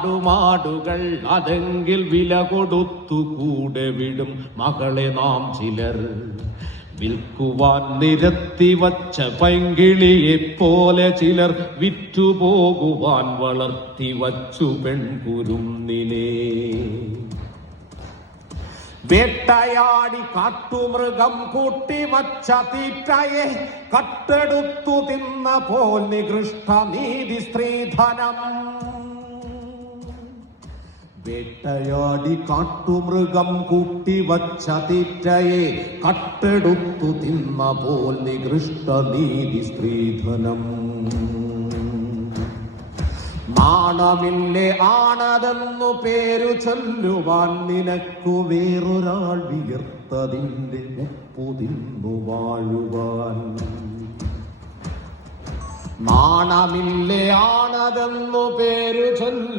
ആടുമാടുകൾ അതെങ്കിൽ വില കൊടുത്തു കൂടെ വിടും മകളെ നാം ചിലർ. വിൽക്കുവാൻ നിരത്തി വച്ച പൈങ്കിളിയെ പോലെ ചിലർ വിറ്റുപോകുവാൻ വളർത്തി വച്ചു പെൺകുരുന്നിനെ. വേട്ടയാടി കാട്ടുമൃഗം കൂട്ടിവച്ച തീറ്റയെ കട്ടെടുത്തു തിന്ന പോൽ നികൃഷ്ട നീതി സ്ത്രീധനം. വേട്ടയാടി കാട്ടുമൃഗം കൂട്ടിവച്ച തീറ്റയെ കട്ടെടുത്തു തിന്ന പോൽ നികൃഷ്ട നീതി സ്ത്രീധനം. നാണമില്ലേ ആണതെന്നു പേരു ചൊല്ലുവാൻ നിനക്കു വേറൊരാൾ വിയർത്തതിന്റെ ഉപ്പു തിന്നു വാഴുവാൻ. നാണമില്ലേ ആണതെന്നു പേരു ചൊല്ലു